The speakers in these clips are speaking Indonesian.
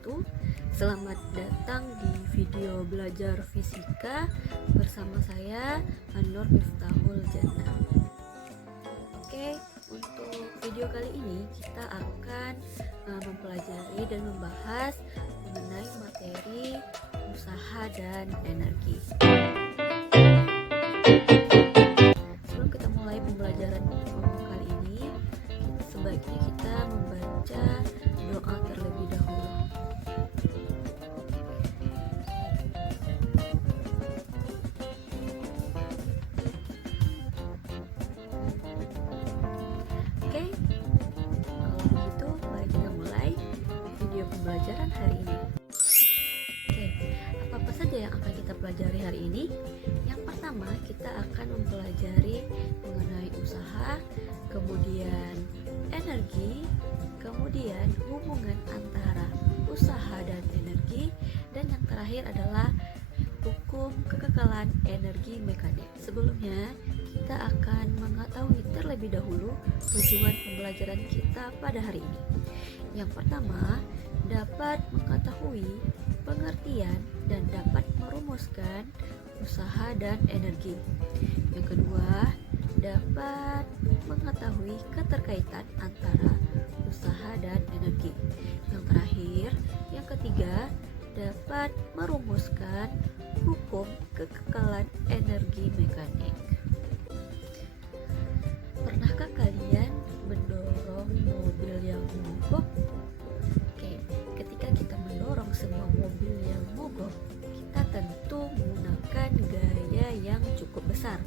wabarakatuh. Selamat datang di video belajar fisika bersama saya An-Nur Miftahul Jannah. Oke, untuk video kali ini kita akan mempelajari dan membahas mengenai materi usaha dan energi. Sebelum kita mulai pembelajaran kali ini, sebaiknya kita membaca doa terlebih dahulu. Oke, kalau begitu mari kita mulai video pembelajaran hari ini. Oke, apa-apa saja yang akan kita pelajari hari ini? Yang pertama, kita akan mempelajari mengenai usaha, kemudian energi, kemudian hubungan antara usaha dan energi, dan yang terakhir adalah hukum kekekalan energi mekanik. Sebelumnya, kita akan mengetahui terlebih dahulu tujuan pembelajaran kita pada hari ini. Yang pertama, dapat mengetahui pengertian dan dapat merumuskan usaha dan energi. Yang kedua, dapat mengetahui keterkaitan antara usaha dan energi. Yang terakhir, yang ketiga, dapat merumuskan hukum kekekalan energi mekanik. Pernahkah kalian mendorong mobil yang mogok? Oke, ketika kita mendorong sebuah mobil yang mogok, kita tentu menggunakan gaya yang cukup besar.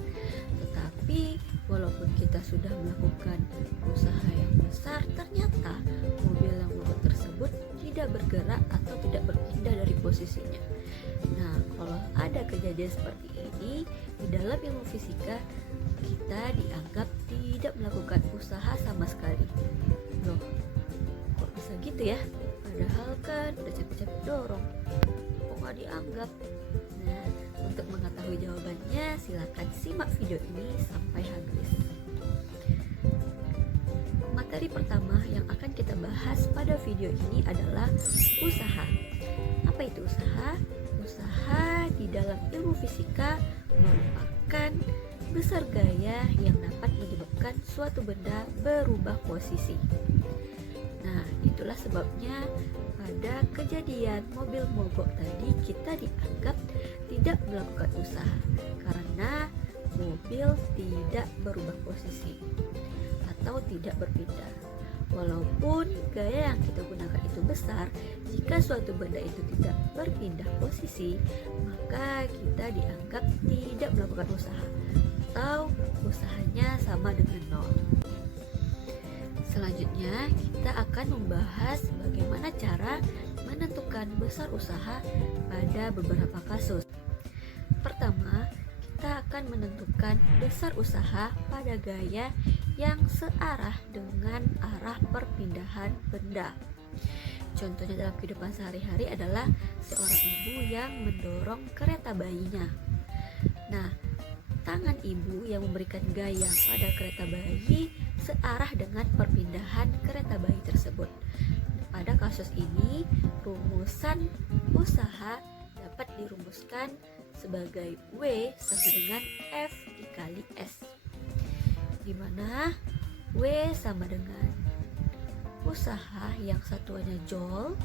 Tetapi walaupun kita sudah melakukan usaha yang besar, ternyata mobil yang mogok tersebut tidak bergerak atau tidak berpindah dari posisinya. Nah, kalau ada kejadian seperti ini, di dalam ilmu fisika kita dianggap tidak melakukan usaha sama sekali. Loh, kok bisa gitu ya? Padahal kan udah capek-capek dorong, kok nggak dianggap? Nah, untuk mengetahui jawabannya, silakan simak video ini sampai habis. Materi pertama yang akan kita bahas pada video ini adalah usaha. Apa itu usaha? Usaha di dalam ilmu fisika merupakan besar gaya yang dapat menyebabkan suatu benda berubah posisi. Nah, itulah sebabnya pada kejadian mobil mogok tadi kita dianggap tidak melakukan usaha karena mobil tidak berubah posisi atau tidak berpindah. Walaupun gaya yang kita gunakan itu besar, jika suatu benda itu tidak berpindah posisi, maka kita dianggap tidak melakukan usaha atau usahanya sama dengan nol. Selanjutnya, kita akan membahas bagaimana cara menentukan besar usaha pada beberapa kasus. Pertama, kita akan menentukan besar usaha pada gaya yang searah dengan arah perpindahan benda. Contohnya dalam kehidupan sehari-hari adalah seorang ibu yang mendorong kereta bayinya. Nah, tangan ibu yang memberikan gaya pada kereta bayi searah dengan perpindahan kereta bayi tersebut. Pada kasus ini, rumusan usaha dapat dirumuskan sebagai W sama dengan F dikali S, di mana W sama dengan usaha yang satuannya joule,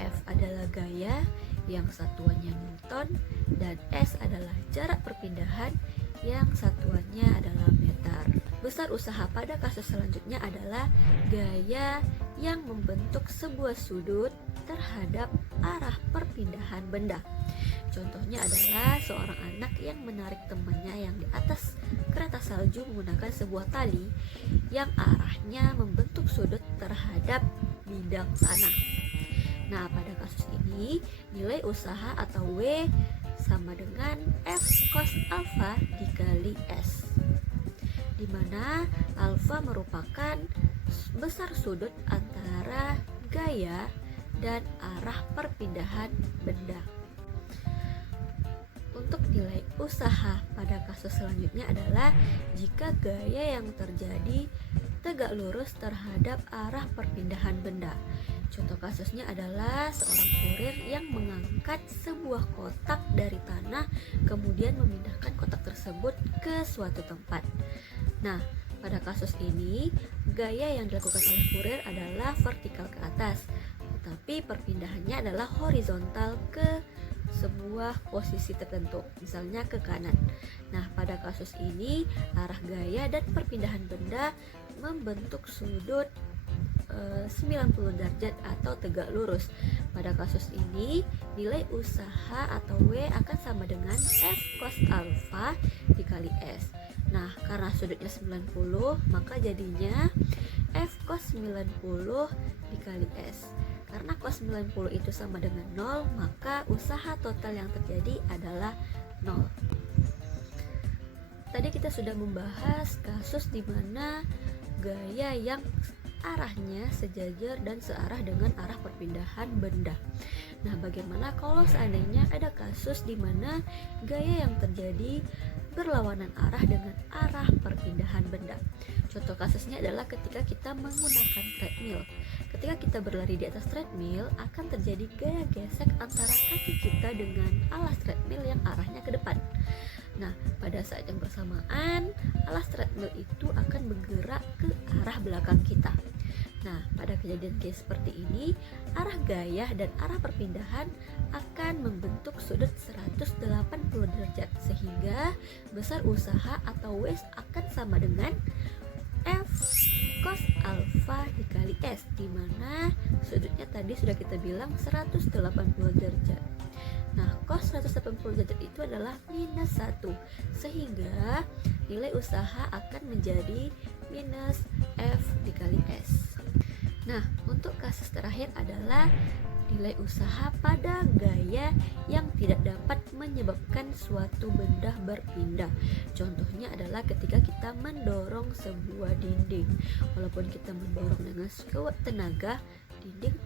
F adalah gaya yang satuannya newton, dan S adalah jarak perpindahan yang satuannya adalah meter. Besar usaha pada kasus selanjutnya adalah gaya yang membentuk sebuah sudut terhadap arah perpindahan benda. Contohnya adalah seorang anak yang menarik temannya yang di atas kereta salju menggunakan sebuah tali yang arahnya membentuk sudut terhadap bidang tanah. Nah, pada kasus ini nilai usaha atau W sama dengan F cos alpha dikali S, di mana alfa merupakan besar sudut antara gaya dan arah perpindahan benda. Untuk nilai usaha pada kasus selanjutnya adalah jika gaya yang terjadi tegak lurus terhadap arah perpindahan benda. Contoh kasusnya adalah seorang kurir yang mengangkat sebuah kotak dari tanah, kemudian memindahkan kotak tersebut ke suatu tempat. Nah, pada kasus ini, gaya yang dilakukan oleh kurir adalah vertikal ke atas, tetapi perpindahannya adalah horizontal ke sebuah posisi tertentu, misalnya ke kanan. Nah, pada kasus ini, arah gaya dan perpindahan benda membentuk sudut 90 derajat atau tegak lurus. Pada kasus ini, nilai usaha atau W akan sama dengan F cos alfa dikali S. Nah, karena sudutnya 90, maka jadinya F cos 90 dikali S. Karena cos 90 itu sama dengan 0, maka usaha total yang terjadi adalah 0. Tadi kita sudah membahas kasus di mana gaya yang arahnya sejajar dan searah dengan arah perpindahan benda. Nah, bagaimana kalau seandainya ada kasus di mana gaya yang terjadi berlawanan arah dengan arah perpindahan benda? Contoh kasusnya adalah ketika kita menggunakan treadmill. Ketika kita berlari di atas treadmill, akan terjadi gaya gesek antara kaki kita dengan alas treadmill yang arahnya ke depan. Nah, pada saat yang bersamaan, alas treadmill itu akan bergerak ke arah belakang kita. Nah, pada kejadian case seperti ini, arah gaya dan arah perpindahan akan membentuk sudut 180 derajat, sehingga besar usaha atau W akan sama dengan F cos alfa dikali S, di mana sudutnya tadi sudah kita bilang 180 derajat. Nah, cos 180 derajat itu adalah minus 1, sehingga nilai usaha akan menjadi minus F dikali S. Nah, untuk kasus terakhir adalah nilai usaha pada gaya yang tidak dapat menyebabkan suatu benda berpindah. Contohnya adalah ketika kita mendorong sebuah dinding. Walaupun kita mendorong dengan sekuat tenaga, dinding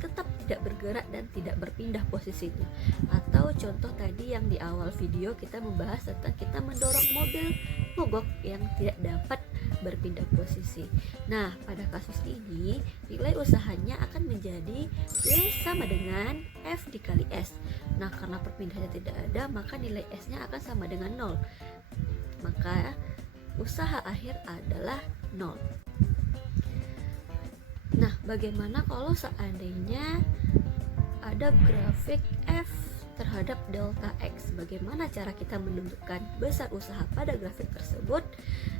tetap tidak bergerak dan tidak berpindah posisinya. Atau contoh tadi yang di awal video kita membahas tentang kita mendorong mobil mogok yang tidak dapat berpindah posisi. Nah, pada kasus ini nilai usahanya akan menjadi W sama dengan F dikali S. Nah, karena perpindahannya tidak ada, maka nilai S-nya akan sama dengan 0. Maka usaha akhir adalah 0. Nah, bagaimana kalau seandainya ada grafik F terhadap delta X? Bagaimana cara kita menentukan besar usaha pada grafik tersebut?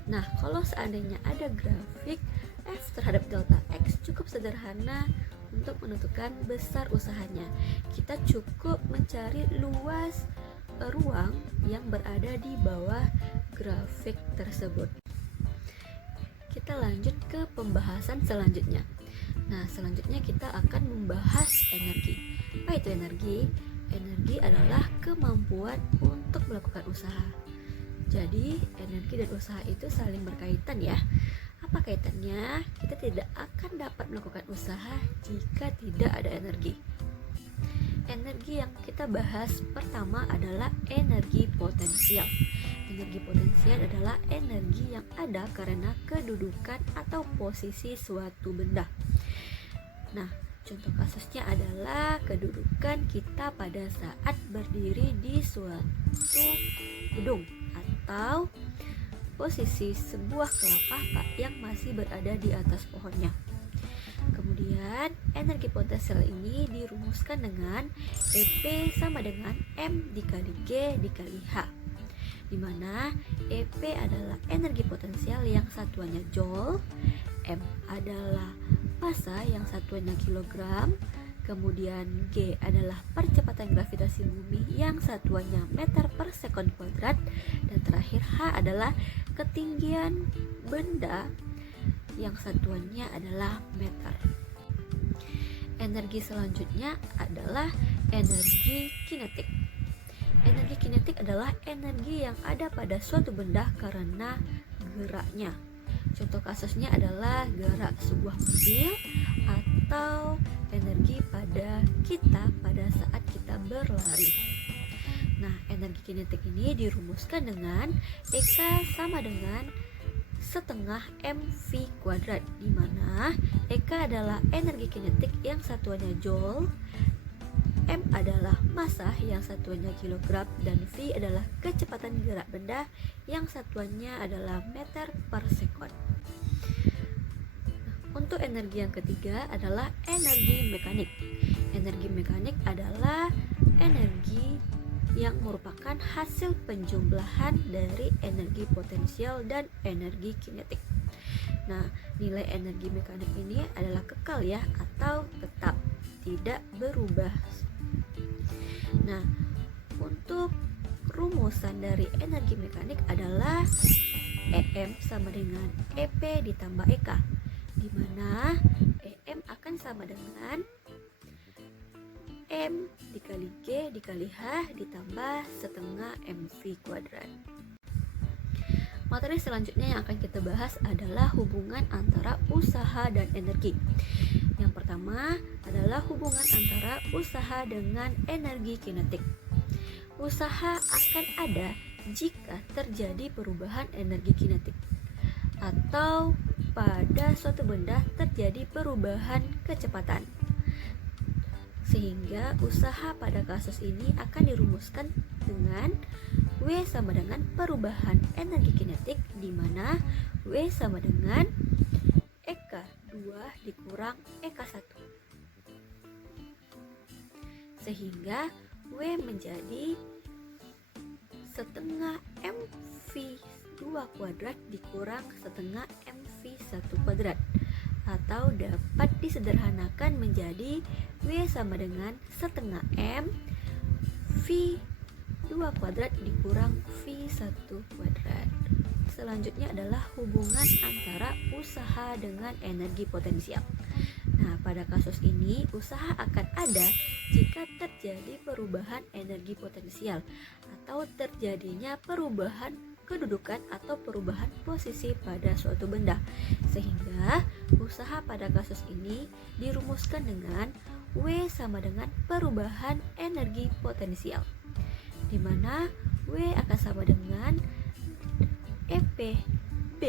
Nah, kalau seandainya ada grafik F terhadap delta X, cukup sederhana untuk menentukan besar usahanya. Kita cukup mencari luas ruang yang berada di bawah grafik tersebut. Kita lanjut ke pembahasan selanjutnya. Nah, selanjutnya kita akan membahas energi. Apa itu energi? Energi adalah kemampuan untuk melakukan usaha. Jadi, energi dan usaha itu saling berkaitan ya. Apa kaitannya? Kita tidak akan dapat melakukan usaha jika tidak ada energi. Energi yang kita bahas pertama adalah energi potensial. Energi potensial adalah energi yang ada karena kedudukan atau posisi suatu benda. Nah, contoh kasusnya adalah kedudukan kita pada saat berdiri di suatu gedung atau posisi sebuah kelapa yang masih berada di atas pohonnya. Kemudian energi potensial ini dirumuskan dengan EP sama dengan M dikali G dikali H, di mana EP adalah energi potensial yang satuannya joule, M adalah massa yang satuannya kilogram, kemudian G adalah percepatan gravitasi bumi yang satuannya meter per sekon kuadrat, dan terakhir H adalah ketinggian benda yang satuannya adalah meter. Energi selanjutnya adalah energi kinetik. Energi kinetik adalah energi yang ada pada suatu benda karena geraknya. Contoh kasusnya adalah gerak sebuah mobil atau energi pada kita pada saat kita berlari. Nah, energi kinetik ini dirumuskan dengan EK sama dengan setengah mv kuadrat, di mana Eka adalah energi kinetik yang satuannya joule, M adalah massa yang satuannya kilogram, dan V adalah kecepatan gerak benda yang satuannya adalah meter per sekon. Untuk energi yang ketiga adalah energi mekanik. Energi mekanik adalah energi yang merupakan hasil penjumlahan dari energi potensial dan energi kinetik. Nah, nilai energi mekanik ini adalah kekal ya, atau tetap, tidak berubah. Nah, untuk rumusan dari energi mekanik adalah EM sama dengan EP ditambah EK, di mana EM akan sama dengan M dikali G dikali H ditambah setengah mv kuadrat. Materi selanjutnya yang akan kita bahas adalah hubungan antara usaha dan energi. Yang pertama adalah hubungan antara usaha dengan energi kinetik. Usaha akan ada jika terjadi perubahan energi kinetik, atau pada suatu benda terjadi perubahan kecepatan. Sehingga usaha pada kasus ini akan dirumuskan dengan W sama dengan perubahan energi kinetik, di mana W sama dengan EK 2 dikurang EK 1. Sehingga W menjadi setengah mv 2 kuadrat dikurang setengah mv 1 kuadrat, atau dapat disederhanakan menjadi W sama dengan setengah M V 2 kuadrat dikurang V 1 kuadrat. Selanjutnya adalah hubungan antara usaha dengan energi potensial. Nah, pada kasus ini usaha akan ada jika terjadi perubahan energi potensial atau terjadinya perubahan kedudukan atau perubahan posisi pada suatu benda. Sehingga usaha pada kasus ini dirumuskan dengan W sama dengan perubahan energi potensial, di mana W akan sama dengan EPB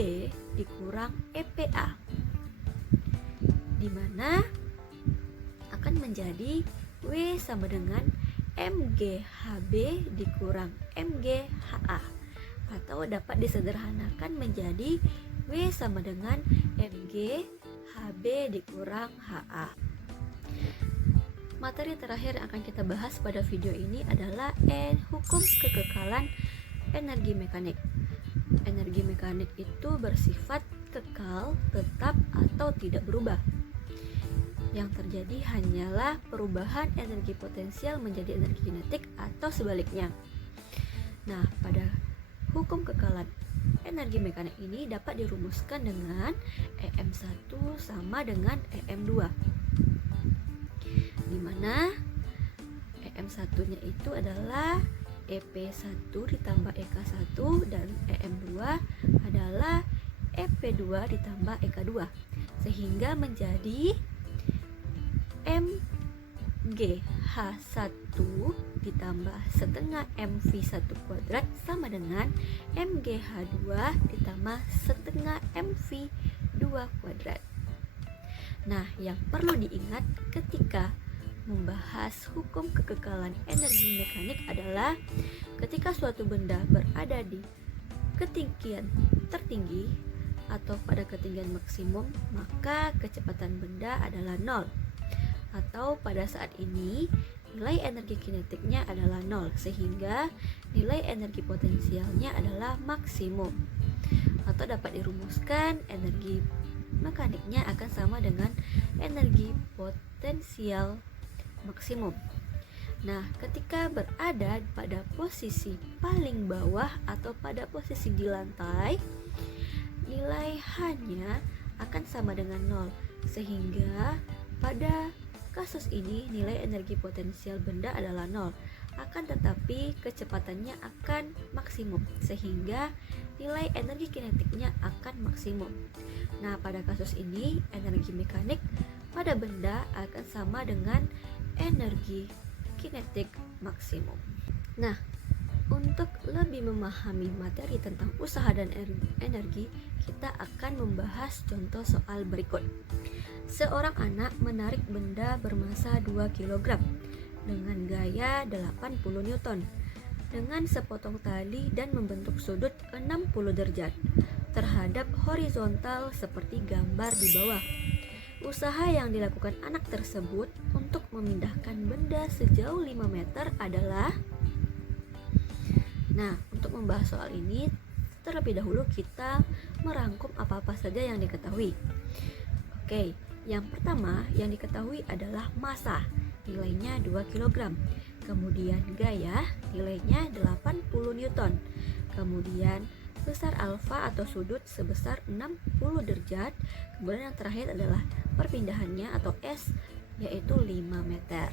dikurang EPA, di mana akan menjadi W sama dengan MGHB dikurang MGHA, atau dapat disederhanakan menjadi W sama dengan MG HB dikurang HA. Materi terakhir yang akan kita bahas pada video ini adalah hukum kekekalan energi mekanik. Energi mekanik itu bersifat kekal, tetap, atau tidak berubah. Yang terjadi hanyalah perubahan energi potensial menjadi energi kinetik atau sebaliknya. Nah, pada hukum kekekalan energi mekanik ini dapat dirumuskan dengan EM1 sama dengan EM2, di mana EM1-nya itu adalah EP1 ditambah EK1 dan EM2 adalah EP2 ditambah EK2, sehingga menjadi MGH1 ditambah setengah MV1 kuadrat sama dengan MGH2 ditambah setengah MV2 kuadrat. Nah, yang perlu diingat ketika membahas hukum kekekalan energi mekanik adalah ketika suatu benda berada di ketinggian tertinggi atau pada ketinggian maksimum, maka kecepatan benda adalah 0. Atau pada saat ini nilai energi kinetiknya adalah 0, sehingga nilai energi potensialnya adalah maksimum. Atau dapat dirumuskan energi mekaniknya akan sama dengan energi potensial maksimum. Nah, ketika berada pada posisi paling bawah atau pada posisi di lantai, nilai H-nya akan sama dengan 0, sehingga pada kasus ini nilai energi potensial benda adalah 0, akan tetapi kecepatannya akan maksimum, sehingga nilai energi kinetiknya akan maksimum. Nah, pada kasus ini energi mekanik pada benda akan sama dengan energi kinetik maksimum. Nah, Untuk lebih memahami materi tentang usaha dan energi, kita akan membahas contoh soal berikut. Seorang anak menarik benda bermasa 2 kg dengan gaya 80 Newton dengan sepotong tali dan membentuk sudut 60 derajat terhadap horizontal seperti gambar di bawah. Usaha yang dilakukan anak tersebut untuk memindahkan benda sejauh 5 meter adalah. Nah, untuk membahas soal ini, terlebih dahulu kita merangkum apa-apa saja yang diketahui. Oke, yang pertama yang diketahui adalah massa, nilainya 2 kg. Kemudian gaya, nilainya 80 Newton. Kemudian besar alfa atau sudut sebesar 60 derajat. Kemudian yang terakhir adalah perpindahannya atau S, yaitu 5 meter.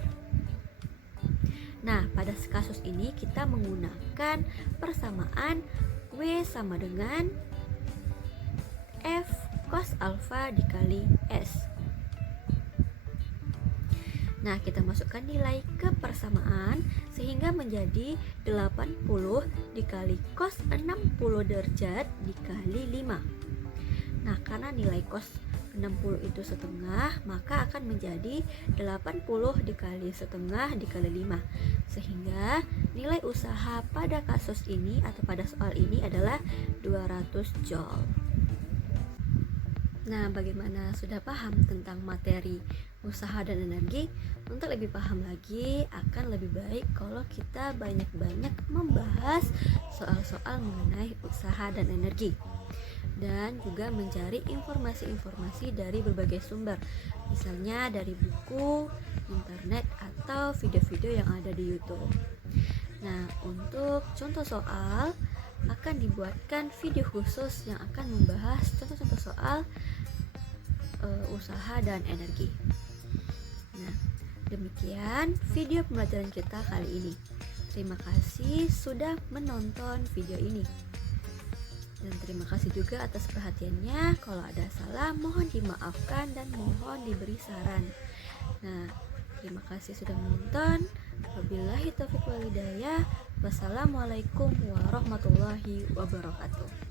Nah, pada kasus ini kita menggunakan persamaan W sama dengan F cos alfa dikali S. Nah, kita masukkan nilai ke persamaan sehingga menjadi 80 dikali cos 60 derajat dikali 5. Nah, karena nilai cos 60 itu setengah, maka akan menjadi 80 dikali setengah dikali 5. Sehingga nilai usaha pada kasus ini atau pada soal ini adalah 200 Joule. Nah, bagaimana, sudah paham tentang materi usaha dan energi? Untuk lebih paham lagi, akan lebih baik kalau kita banyak-banyak membahas soal-soal mengenai usaha dan energi, dan juga mencari informasi-informasi dari berbagai sumber, misalnya dari buku, internet, atau video-video yang ada di YouTube. Nah, untuk contoh soal akan dibuatkan video khusus yang akan membahas contoh-contoh soal usaha dan energi. Nah, demikian video pembelajaran kita kali ini. Terima kasih sudah menonton video ini. Dan terima kasih juga atas perhatiannya. Kalau ada salah mohon dimaafkan dan mohon diberi saran. Nah, terima kasih sudah menonton. Wabillahi taufiq wal hidayah. Wassalamualaikum warahmatullahi wabarakatuh.